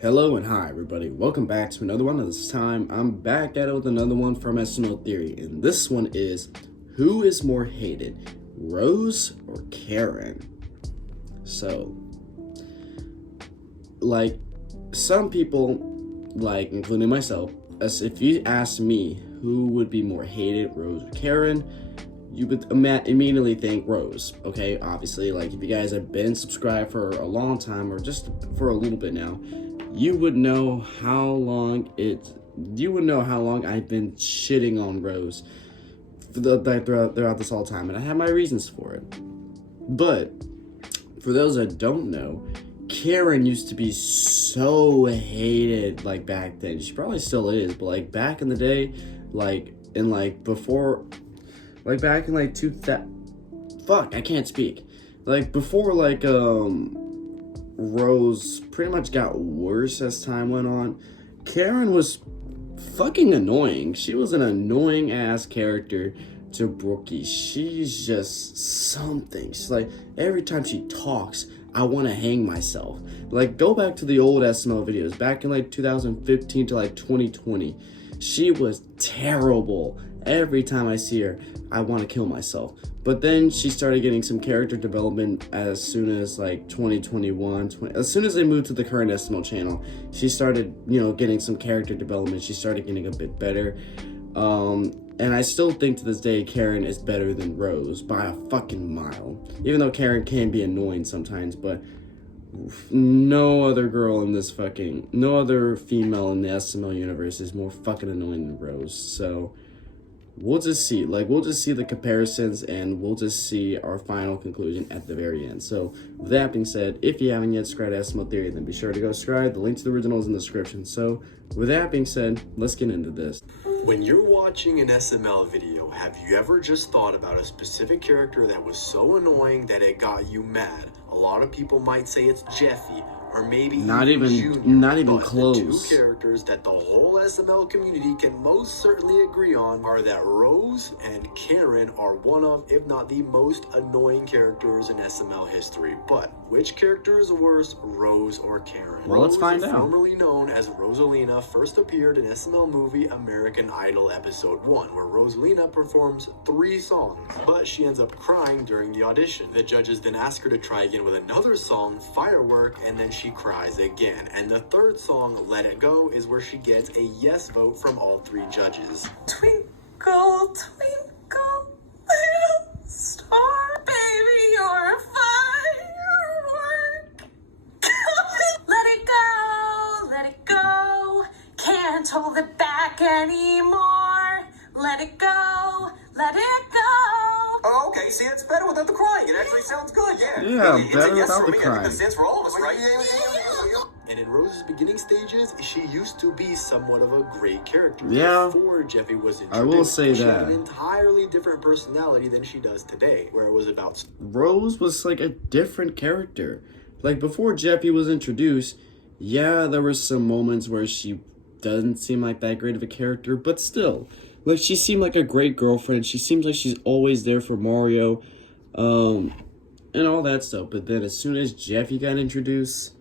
Hello and hi everybody, welcome back to another one. This time I'm back at it with another one from SML Theory, and this one is, who is more hated, Rose or Karen? So, like, some people, like including myself, as if you asked me who would be more hated, Rose or Karen, you would immediately think Rose. Okay, obviously, like if you guys have been subscribed for a long time or just for a little bit now, you would know how long I've been shitting on Rose throughout this whole time, and I have my reasons for it. But for those that don't know, Karen used to be so hated, like back then. She probably still is, but like back in the day, back in like 2000, I can't speak. Like before, Rose pretty much got worse as time went on. Karen was fucking annoying. She was an annoying ass character to Brookie. She's just something. She's like, every time she talks, I want to hang myself. Like, go back to the old SML videos, back in like 2015 to like 2020. She was terrible. Every time I see her, I want to kill myself. But then she started getting some character development as soon as like 2021. As soon as they moved to the current SML channel, she started, getting some character development. She started getting a bit better. And I still think to this day, Karen is better than Rose by a fucking mile. Even though Karen can be annoying sometimes, but no other female in the SML universe is more fucking annoying than Rose. So we'll just see the comparisons, and we'll just see our final conclusion at the very end. So with that being said, if you haven't yet subscribed to SML Theory, then be sure to go subscribe. The link to the original is in the description. So with that being said, let's get into this. When you're watching an SML video, have you ever just thought about a specific character that was so annoying that it got you mad? A lot of people might say it's Jeffy, or maybe not even close. The two characters that the whole SML community can most certainly agree on are that Rose and Karen are one of, if not the most annoying characters in SML history. But which character is worse, Rose or Karen? Well, let's find out. Formerly known as Rosalina, first appeared in SML movie American Idol Episode 1, where Rosalina performs 3 songs, but she ends up crying during the audition. The judges then ask her to try again with another song, Firework, and then she cries again. And the third song, Let It Go, is where she gets a yes vote from all 3 judges. Twinkle, twinkle, little star, baby, you're a firework. Let it go, can't hold it back anymore. Let it go, let it go. Oh, okay, see, it's better without the crying. It actually sounds good, yeah. Yeah, it's better a yes without for the me. crying. I think it stands for all of us, right? And in Rose's beginning stages, she used to be somewhat of a great character. Yeah, before Jeffy was introduced, I will say she that. had an entirely different personality than she does today, where it was about... Rose was like a different character. Like before Jeffy was introduced, yeah, there were some moments where she doesn't seem like that great of a character, but still, like she seemed like a great girlfriend. She seems like she's always there for Mario, and all that stuff. But then as soon as Jeffy got introduced,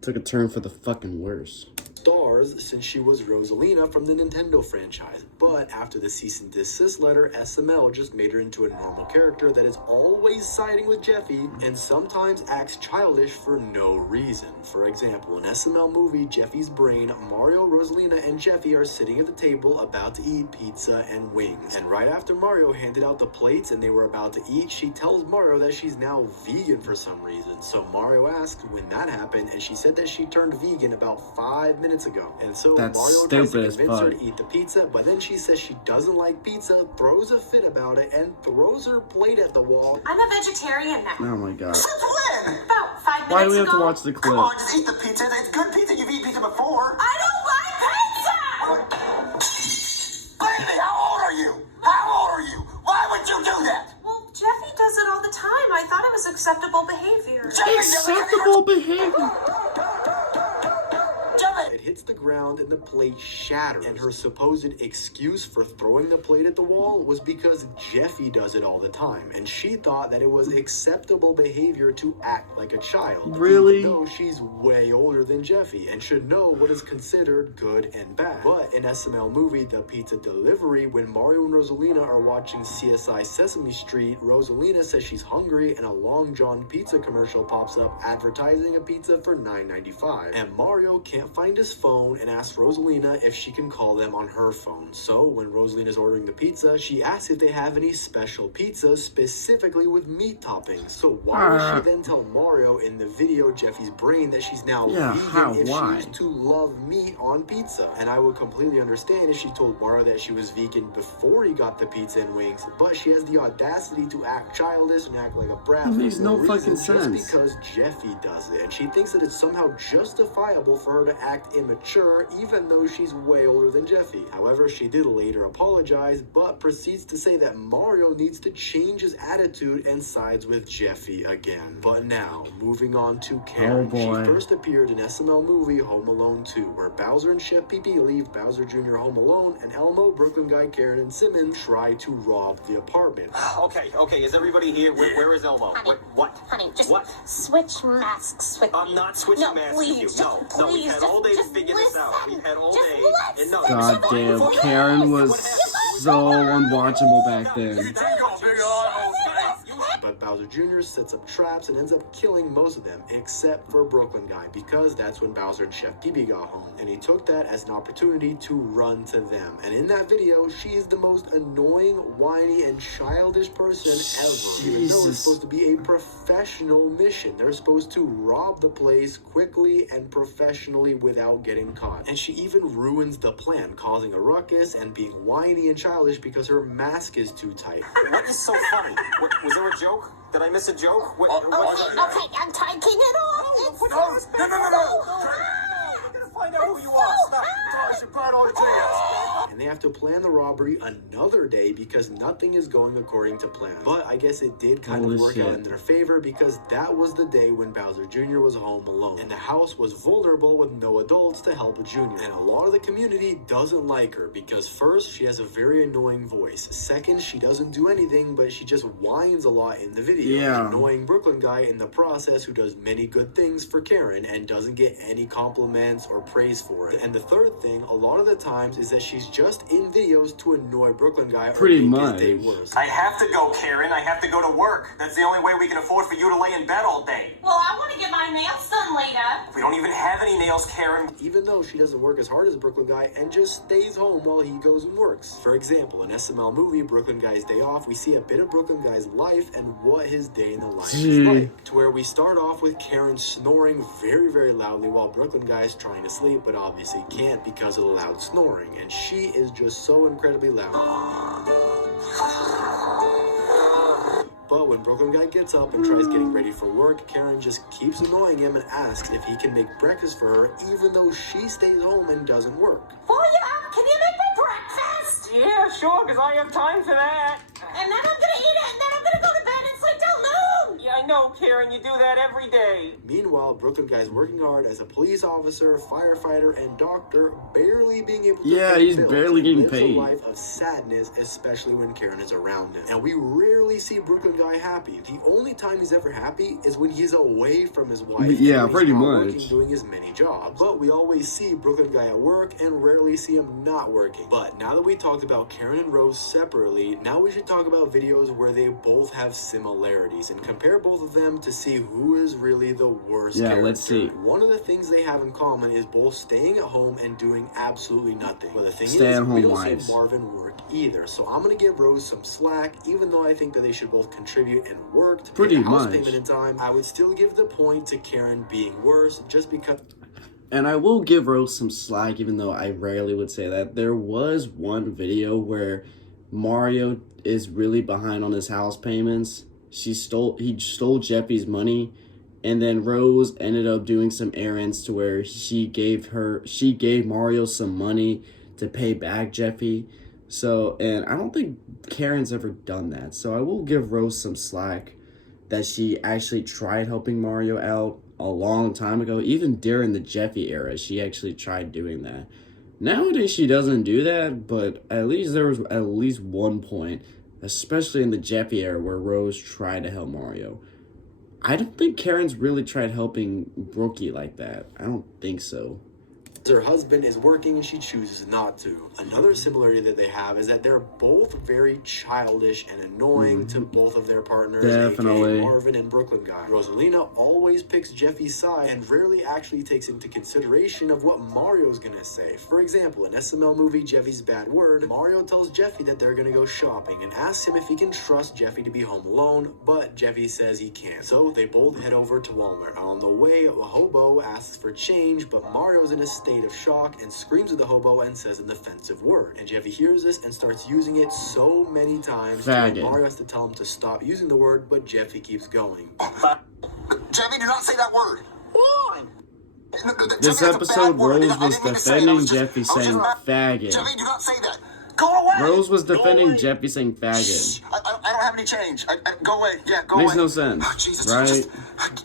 took a turn for the fucking worse. Stars since she was Rosalina from the Nintendo franchise, but after the cease and desist letter, SML just made her into a normal character that is always siding with Jeffy and sometimes acts childish for no reason. For example, in SML movie Jeffy's Brain, Mario, Rosalina, and Jeffy are sitting at the table about to eat pizza and wings, and right after Mario handed out the plates and they were about to eat, she tells Mario that she's now vegan for some reason. So Mario asked when that happened, and she said that she turned vegan about 5 minutes ago. And so That's Mario tries to stupid as convince her fuck. to eat the pizza, but then she says she doesn't like pizza, throws a fit about it, and throws her plate at the wall. I'm a vegetarian now. Oh my god. Since when? About 5 minutes Why do we have ago. to watch the clip? Come on, just eat the pizza. It's good pizza. You've eaten pizza before. I don't like pizza! Baby, how old are you? How old are you? Why would you do that? Well, Jeffy does it all the time. I thought it was acceptable behavior. Acceptable behavior. Jeffy! that hits the ground and the plate shatters. And her supposed excuse for throwing the plate at the wall was because Jeffy does it all the time, and she thought that it was acceptable behavior to act like a child. Really? Even though she's way older than Jeffy and should know what is considered good and bad. But in SML movie The Pizza Delivery, when Mario and Rosalina are watching CSI Sesame Street, Rosalina says she's hungry and a Long John pizza commercial pops up advertising a pizza for $9.95. And Mario can't find his phone and asks Rosalina if she can call them on her phone. So when Rosalina's ordering the pizza, she asks if they have any special pizzas specifically with meat toppings. So why would she then tell Mario in the video Jeffy's brain that she's now vegan if she used to love meat on pizza? And I would completely understand if she told Mario that she was vegan before he got the pizza and wings, but she has the audacity to act childish and act like a brat. It makes no fucking sense. Just because Jeffy does it, and she thinks that it's somehow justifiable for her to act immature even though she's way older than Jeffy. However, she did later apologize, but proceeds to say that Mario needs to change his attitude and sides with Jeffy again. But now, moving on to Karen. She first appeared in SML movie Home Alone 2, where Bowser and Chef Pee Pee leave Bowser Jr. home alone, and Elmo, Brooklyn Guy, Karen, and Simmons try to rob the apartment. Okay, is everybody here? Where is Elmo? Honey, What? Honey, just What? switch masks with me. I'm not switching masks with you. No, we've had all day to figure this out. We've had all day. And no, God damn, Karen was so unwatchable back then. But Bowser Jr. sets up traps and ends up killing most of them, except for Brooklyn Guy, because that's when Bowser and Chef Pee Pee got home. And he took that as an opportunity to run to them. And in that video, she is the most annoying, whiny, and childish person ever. Even though it's supposed to be a professional mission. They're supposed to rob the place quickly and professionally without getting caught. And she even ruins the plan, causing a ruckus and being whiny and childish because her mask is too tight. What is so funny? Was there a joke? Did I miss a joke? Okay, I'm taking it off. I'm gonna find out who you are. Stop. And they have to plan the robbery another day because nothing is going according to plan. But I guess it did kind of work out in their favor because that was the day when Bowser Jr. was home alone. And the house was vulnerable with no adults to help Jr. And a lot of the community doesn't like her because first, she has a very annoying voice. Second, she doesn't do anything, but she just whines a lot in the video. Annoying Brooklyn Guy in the process who does many good things for Karen and doesn't get any compliments or praise for it. And the third thing, a lot of the times, is that she's just in videos to annoy Brooklyn Guy or make his day worse. I have to go, Karen. I have to go to work. That's the only way we can afford for you to lay in bed all day. Well, I want to get my nails done later. We don't even have any nails, Karen. Even though she doesn't work as hard as Brooklyn Guy and just stays home while he goes and works. For example, in SML movie Brooklyn Guy's Day Off, we see a bit of Brooklyn Guy's life and what his day in the life is like. To where we start off with Karen snoring very, very loudly while Brooklyn Guy is trying to sleep, but obviously can't because of the loud snoring. And she is just so incredibly loud. But when Brooklyn Guy gets up and tries getting ready for work, Karen just keeps annoying him and asks if he can make breakfast for her even though she stays home and doesn't work. Well, yeah, can you make me breakfast? Yeah, sure, because I have time for that. And then I'm gonna eat it, and then I'm gonna go to bed and sleep till noon. Yeah, I know, Karen. You do that every day. Meanwhile, Brooklyn Guy's working hard as a police officer, firefighter, and doctor, barely being able to he's barely getting paid. A life of sadness, especially when Karen is around him. And we rarely see Brooklyn Guy happy. The only time he's ever happy is when he's away from his wife. Yeah, pretty much. much. Doing his many jobs. But we always see Brooklyn Guy at work and rarely see him not working. But now that we talked about Karen and Rose separately, now we should talk about videos where they both have similarities and compare both of them to see who is really the worst character. Let's see. One of the things they have in common is both staying at home and doing absolutely nothing. But the thing Stay is, at home we don't wives. see Marvin work either. So I'm going to give Rose some slack, even though I think that they should both contribute and work to pay the house payment in time. I would still give the point to Karen being worse just because... And I will give Rose some slack, even though I rarely would say that. There was one video where Mario is really behind on his house payments. He stole Jeffy's money, and then Rose ended up doing some errands to where she gave Mario some money to pay back Jeffy. So, and I don't think Karen's ever done that. So I will give Rose some slack that she actually tried helping Mario out. a long time ago. Even during the Jeffy era, she actually tried doing that. Nowadays, she doesn't do that, but at least there was at least one point, especially in the Jeffy era, where Rose tried to help Mario. I don't think Karen's really tried helping Brookie like that. I don't think so. Her husband is working and she chooses not to. Another similarity that they have is that they're both very childish and annoying to both of their partners, Definitely. aka Marvin and Brooklyn Guy. Rosalina always picks Jeffy's side and rarely actually takes into consideration of what Mario's gonna say. For example, in SML movie Jeffy's Bad Word, Mario tells Jeffy that they're gonna go shopping and asks him if he can trust Jeffy to be home alone, but Jeffy says he can't. So they both head over to Walmart. On the way, a hobo asks for change, but Mario's in a state of shock and screams at the hobo and says an offensive word. And Jeffy hears this and starts using it so many times that Mario has to tell him to stop using the word, but Jeffy keeps going. Jeffy, do not say that word. Why? This episode, Rose was defending Jeffy saying faggot. Jeffy, do not say that. Go away. Rose was defending Jeffy saying faggot. I don't have any change. Go away. Yeah, go away. Makes no sense, Jesus, right?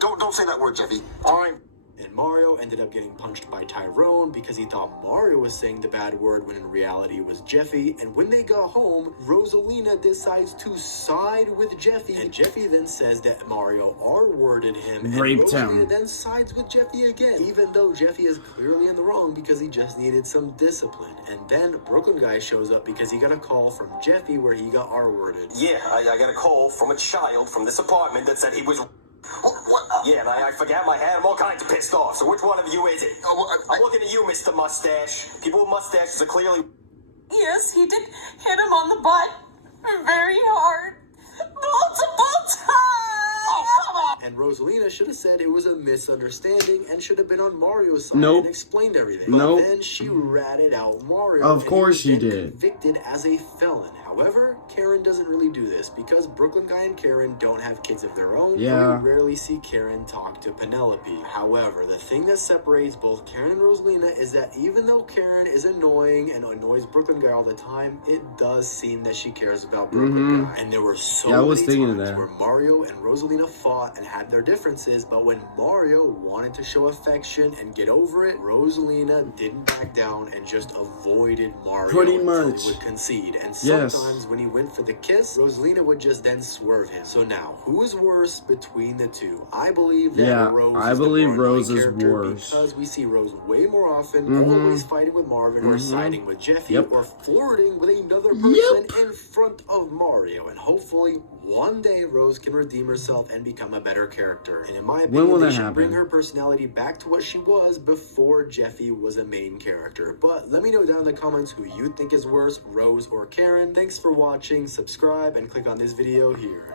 Don't say that word, Jeffy. All right. And Mario ended up getting punched by Tyrone because he thought Mario was saying the bad word when in reality it was Jeffy. And when they got home, Rosalina decides to side with Jeffy. And Jeffy then says that Mario R-worded him. Raped and Rosalina him. then sides with Jeffy again, even though Jeffy is clearly in the wrong because he just needed some discipline. And then Brooklyn Guy shows up because he got a call from Jeffy where he got R-worded. Yeah, I got a call from a child from this apartment that said he was... What? Yeah, and I forgot my hat. I'm all kinds of pissed off. So which one of you is it? I'm looking at you, Mr. Mustache. People with mustaches are clearly... Yes, he did hit him on the butt very hard. Multiple times! Oh, come on! And Rosalina should have said it was a misunderstanding and should have been on Mario's side Nope. and explained everything. Nope. But then she ratted out Mario. Of course and he she was did. Convicted as a felon. However, Karen doesn't really do this because Brooklyn Guy and Karen don't have kids of their own. Yeah. And we rarely see Karen talk to Penelope. However, the thing that separates both Karen and Rosalina is that even though Karen is annoying and annoys Brooklyn Guy all the time, it does seem that she cares about Brooklyn Guy. And there were so Yeah, I was many thinking of times that. where Mario and Rosalina fought and had their differences, but when Mario wanted to show affection and get over it, Rosalina didn't back down and just avoided Mario Pretty until much. he would concede. And Yes. sometimes when he went for the kiss, Rosalina would just then swerve him. So now, who is worse between the two? I believe that Yeah, Rose I is the believe more Rose annoying is character worse. because we see Rose way more often, always fighting with Marvin or siding with Jeffy Yep. or flirting with another person in front of Mario. And hopefully, one day Rose can redeem herself and become a better character. And in my When opinion, will they that should happen? bring her personality back to what she was before Jeffy was a main character. But let me know down in the comments who you think is worse, Rose or Karen. Thanks for watching, subscribe, and click on this video here.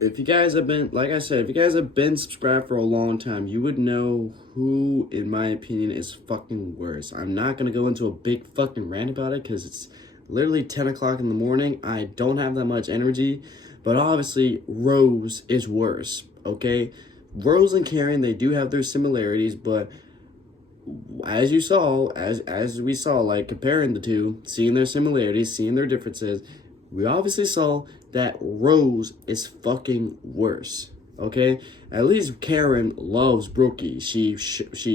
If you guys have been, like I said, if you guys have been subscribed for a long time, you would know who, in my opinion, is fucking worse. I'm not going to go into a big fucking rant about it because it's literally 10 o'clock in the morning. I don't have that much energy, but obviously Rose is worse, okay? Rose and Karen, they do have their similarities, but as you saw, as we saw, like comparing the two, seeing their similarities, seeing their differences, we obviously saw that Rose is fucking worse. Okay, at least Karen loves Brookie. She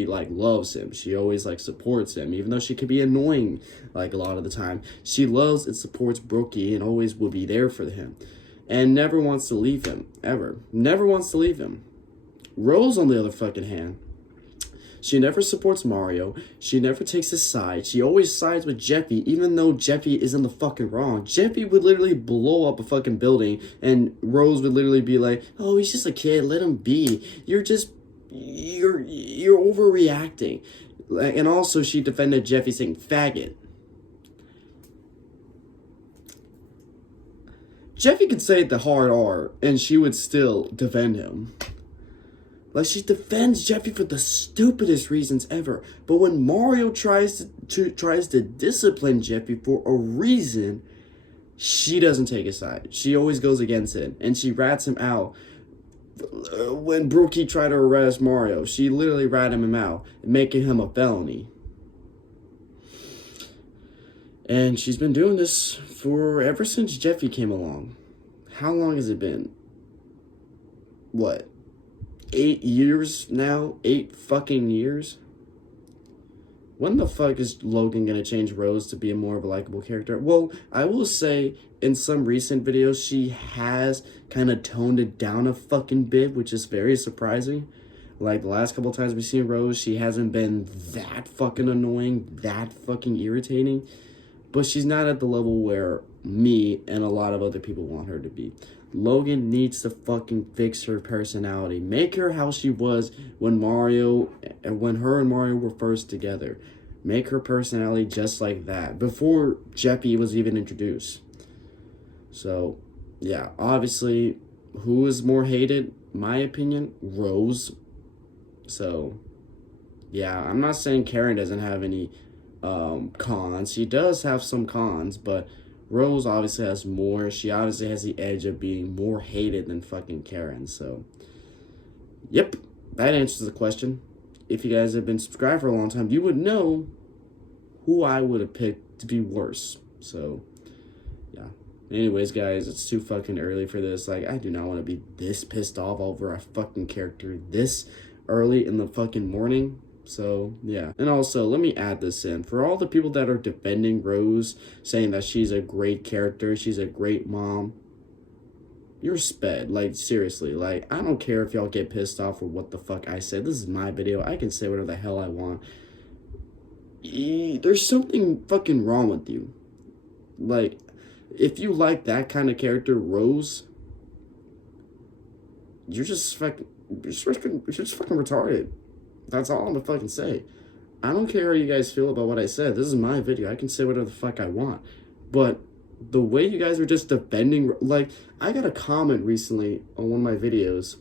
like loves him. She always like supports him, even though she could be annoying like a lot of the time. She loves and supports Brookie and always will be there for him, and never wants to leave him ever. Never wants to leave him. Rose, on the other fucking hand, she never supports Mario. She never takes his side. She always sides with Jeffy, even though Jeffy is in the fucking wrong. Jeffy would literally blow up a fucking building, and Rose would literally be like, "Oh, he's just a kid. Let him be. You're overreacting." And also, she defended Jeffy saying faggot. Jeffy could say the hard R, and she would still defend him. Like, she defends Jeffy for the stupidest reasons ever. But when Mario tries to discipline Jeffy for a reason, she doesn't take his side. She always goes against it. And she rats him out. When Brookie tried to arrest Mario, she literally ratted him out, making him a felony. And she's been doing this for ever since Jeffy came along. How long has it been? What? 8 years now? 8 fucking years? When the fuck is Logan gonna change Rose to be a more of a likable character? Well, I will say, in some recent videos, she has kind of toned it down a fucking bit, which is very surprising. Like, the last couple times we've seen Rose, she hasn't been that fucking annoying, that fucking irritating. But she's not at the level where me and a lot of other people want her to be. Logan needs to fucking fix her personality. Make her how she was when her and Mario were first together. Make her personality just like that, before Jeffy was even introduced. So, yeah, obviously, who is more hated? My opinion, Rose. So, yeah, I'm not saying Karen doesn't have any cons. She does have some cons, but Rose obviously has more. She obviously has the edge of being more hated than fucking Karen. So, yep, that answers the question. If you guys have been subscribed for a long time, you would know who I would have picked to be worse. So, yeah. Anyways, guys, it's too fucking early for this. Like, I do not want to be this pissed off over a fucking character this early in the fucking morning. So, yeah. And also, let me add this in. For all the people that are defending Rose, saying that she's a great character, she's a great mom, you're sped. Like, seriously. Like, I don't care if y'all get pissed off or what the fuck I said. This is my video. I can say whatever the hell I want. There's something fucking wrong with you. Like, if you like that kind of character, Rose, you're just fucking retarded. That's all I'm gonna fucking say. I don't care how you guys feel about what I said. This is my video. I can say whatever the fuck I want. But the way you guys are just defending... Like, I got a comment recently on one of my videos.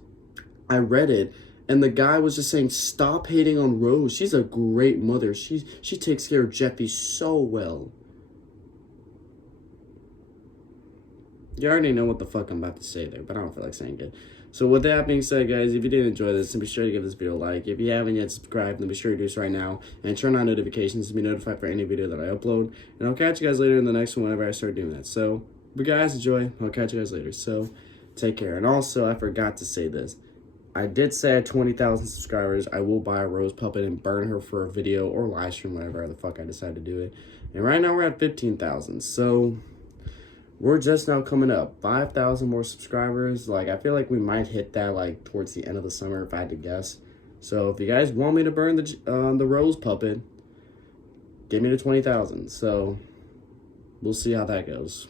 I read it, and the guy was just saying, stop hating on Rose. She's a great mother. She takes care of Jeffy so well. You already know what the fuck I'm about to say there, but I don't feel like saying it. So with that being said, guys, if you did enjoy this, then be sure to give this video a like. If you haven't yet subscribed, then be sure to do so right now. And turn on notifications to be notified for any video that I upload. And I'll catch you guys later in the next one whenever I start doing that. So, but guys, enjoy. I'll catch you guys later. So, take care. And also, I forgot to say this. I did say at 20,000 subscribers, I will buy a Rose puppet and burn her for a video or live stream, whatever the fuck I decide to do it. And right now, we're at 15,000. So... we're just now coming up 5,000 more subscribers. Like, I feel like we might hit that like towards the end of the summer if I had to guess. So if you guys want me to burn the Rose puppet, get me to 20,000. So we'll see how that goes.